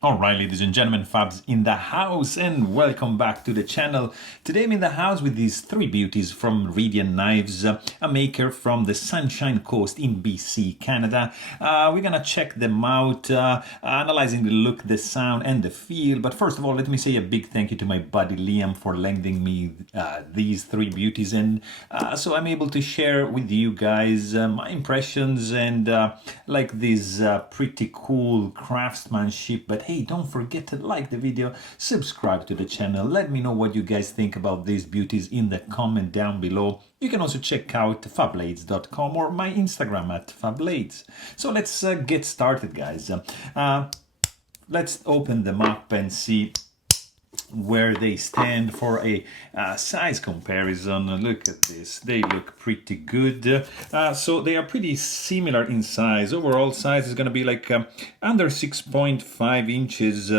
Alright, ladies and gentlemen, Fabs in the house, and welcome back to the channel. Today I'm in the house with these three beauties from Rhidian Knives, a maker from the Sunshine Coast in BC, Canada. We're gonna check them out, analyzing the look, the sound, and the feel. But first of all, let me say a big thank you to my buddy Liam for lending me these three beauties, and so I'm able to share with you guys my impressions and like this pretty cool craftsmanship. But hey, don't forget to like the video, subscribe to the channel, let me know what you guys think about these beauties in the comment down below. You can also check out fablades.com or my Instagram at fablades. So let's get started, guys. Let's open them up and see where they stand for a size comparison. Look at this, they look pretty good. So they are pretty similar in size. Overall size is going to be like under 6.5 inches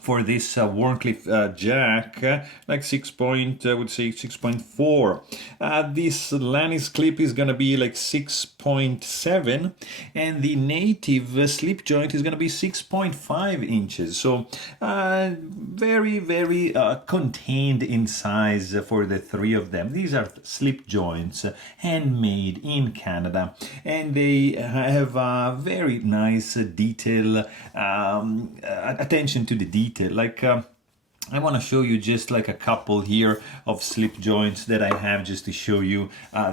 for this Warncliffe jack, like 6 point, I would say 6.4. This Lannis clip is gonna be like 6.7, and the native slip joint is gonna be 6.5 inches. So very contained in size for the three of them. These are slip joints, handmade in Canada, and they have a very nice detail, attention to the detail. Like I want to show you just like a couple here of slip joints that I have just to show you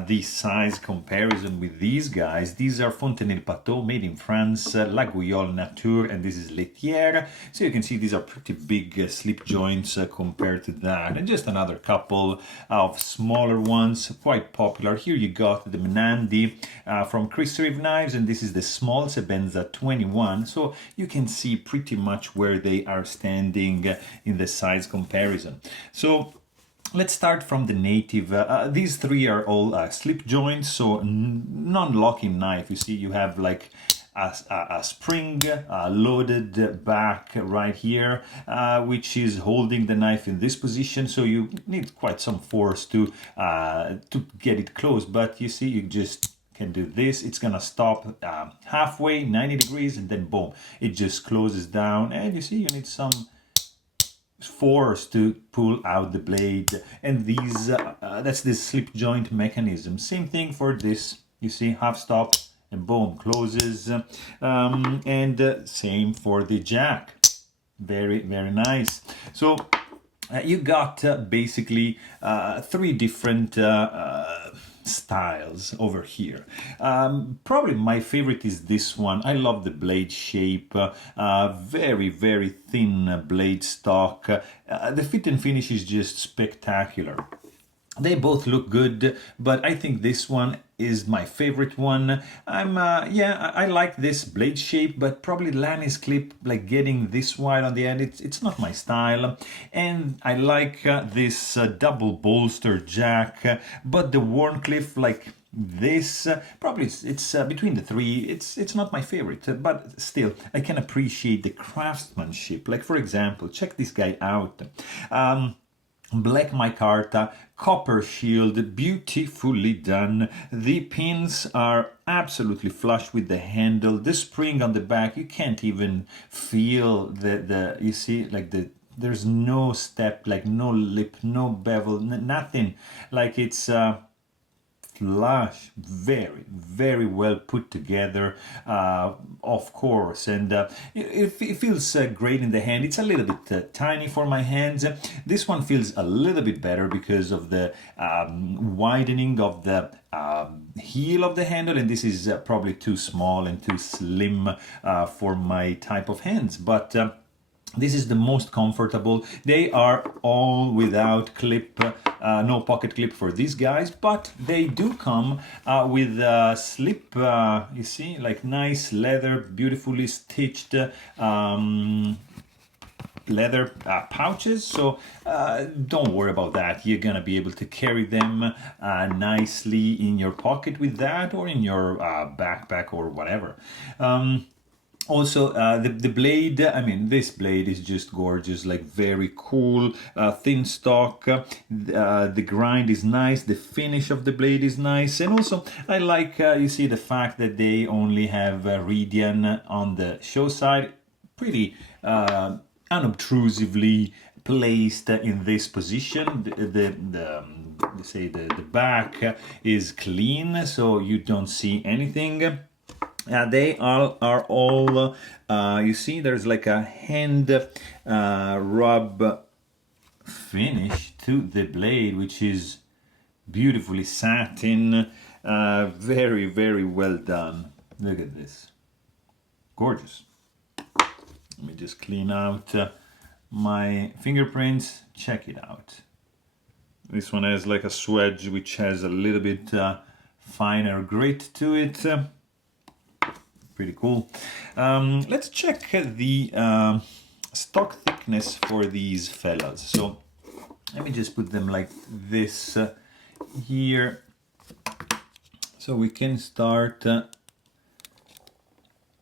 the size comparison with these guys. These are Fontenelle Pateau, made in France, La Gouillole Nature, and this is Laitière. So you can see these are pretty big slip joints compared to that. And just another couple of smaller ones, quite popular. Here you got the Menandi from Chris Reeve Knives, and this is the small Sebenza 21. So you can see pretty much where they are standing in the size comparison. So let's start from the native. These three are all slip joints, so non-locking knife. You see, you have like a spring loaded back right here, which is holding the knife in this position. So you need quite some force to get it closed. But you see, you just can do this. It's gonna stop halfway, 90 degrees, and then boom, it just closes down. And you see, you need some force to pull out the blade, and these that's the slip joint mechanism. Same thing for this. You see, half stop and boom, closes. And same for the jack. Very nice. So you got basically three different styles over here. Probably my favorite is this one. I love the blade shape, very thin blade stock. The fit and finish is just spectacular. They both look good, but I think this one is my favorite one. I like this blade shape, but probably Lannis clip, like getting this wide on the end, it's not my style. And I like this double bolster jack, but the Warncliffe, like this, probably it's between the three. It's not my favorite, but still I can appreciate the craftsmanship. Like, for example, check this guy out. Black micarta, copper shield, beautifully done. The pins are absolutely flush with the handle. The spring on the back, you can't even feel the you see, like there's no step, like no lip, no bevel, nothing. Like it's flush, very well put together, of course, and it feels great in the hand. It's a little bit tiny for my hands. This one feels a little bit better because of the widening of the heel of the handle, and this is probably too small and too slim for my type of hands, but this is the most comfortable. They are all without clip, no pocket clip for these guys, but they do come with slip, you see, like nice leather, beautifully stitched leather pouches. So don't worry about that. You're gonna be able to carry them nicely in your pocket with that, or in your backpack or whatever. Also, the blade, I mean, this blade is just gorgeous, like very cool, thin stock. The grind is nice, the finish of the blade is nice, and also I like, you see, the fact that they only have Rhidian on the show side. pretty unobtrusively placed in this position. The back is clean, so you don't see anything. They are all, you see, there's like a hand rub finish to the blade, which is beautifully satin, very, very well done. Look at this, gorgeous. Let me just clean out my fingerprints. Check it out. This one has like a swedge which has a little bit finer grit to it. Pretty cool. Let's check the stock thickness for these fellas. So let me just put them like this here, so we can start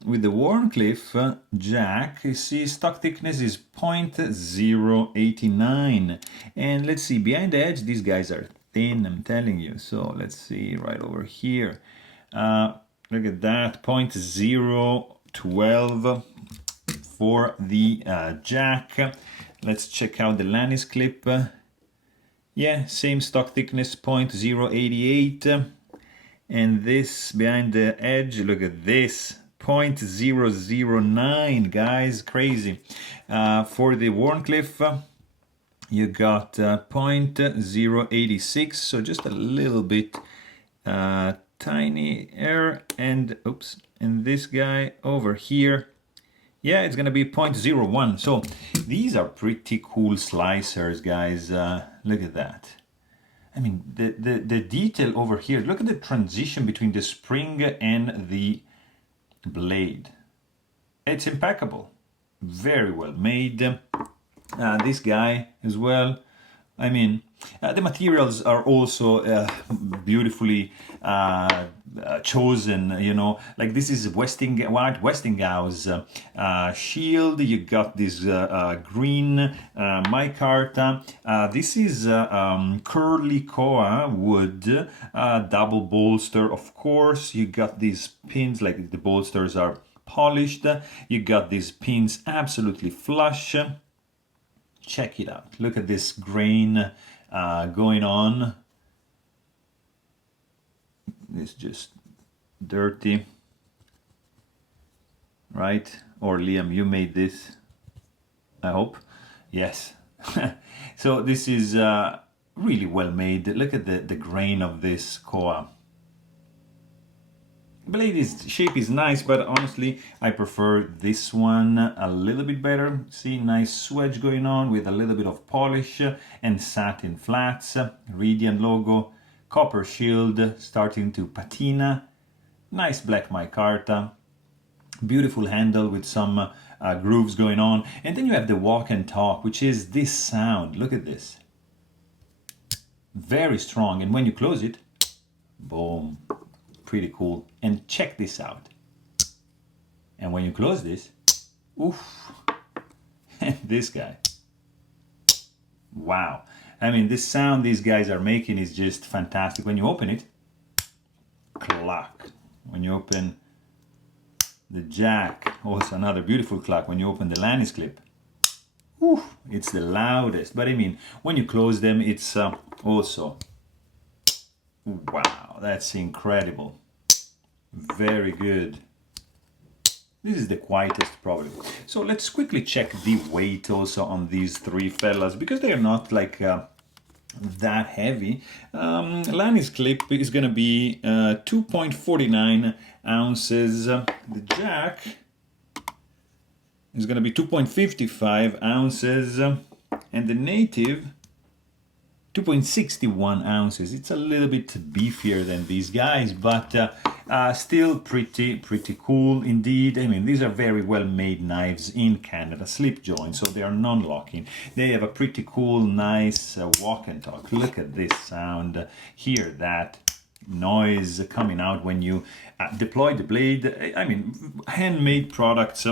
with the Wharncliffe jack. You see, stock thickness is 0.089, and let's see, behind the edge these guys are thin, I'm telling you. So let's see right over here, look at that, 0.012 for the jack. Let's check out the Lannis clip. Yeah, same stock thickness, 0.088, and this behind the edge, look at this, 0.009, guys, crazy. For the Wharncliffe, you got 0.086, so just a little bit tinier, and oops, and this guy over here, yeah, it's gonna be 0.01. So these are pretty cool slicers, guys. Look at that. I mean, the detail over here, look at the transition between the spring and the blade. It's impeccable, very well made. This guy as well, I mean, the materials are also beautifully chosen, you know, like this is Westinghouse shield. You got this green micarta. This is curly koa wood, double bolster, of course. You got these pins, like the bolsters are polished. You got these pins absolutely flush. Check it out. Look at this grain going on. It's just dirty, right? Or Liam, you made this, I hope. Yes. So this is really well made. Look at the grain of this koa. Blade shape is nice, but honestly I prefer this one a little bit better. See, nice swedge going on with a little bit of polish and satin flats. Rhidian logo, copper shield starting to patina. Nice black micarta. Beautiful handle with some grooves going on. And then you have the walk and talk, which is this sound. Look at this. Very strong, and when you close it, boom. Pretty cool. And check this out. And when you close this, oof, this guy. Wow. I mean, this sound these guys are making is just fantastic. When you open it, clack. When you open the jack, also another beautiful clack. When you open the Lannis clip, oof, it's the loudest. But I mean, when you close them, it's also, wow, that's incredible. Very good. This is the quietest probably. So let's quickly check the weight also on these three fellas, because they're not like that heavy. Lannis clip is gonna be 2.49 ounces. The jack is gonna be 2.55 ounces, and the native 2.61 ounces. It's a little bit beefier than these guys, but still pretty cool indeed. I mean, these are very well made knives in Canada, slip joints, so they are non-locking. They have a pretty cool, nice walk and talk. Look at this sound. Hear that noise coming out when you deploy the blade. I mean, handmade products.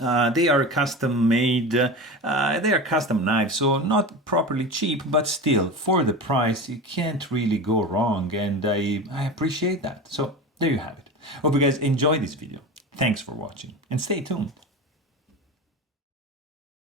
They are custom made, they are custom knives, so not properly cheap, but still, for the price, you can't really go wrong, and I appreciate that. So, there you have it. Hope you guys enjoyed this video. Thanks for watching, and stay tuned.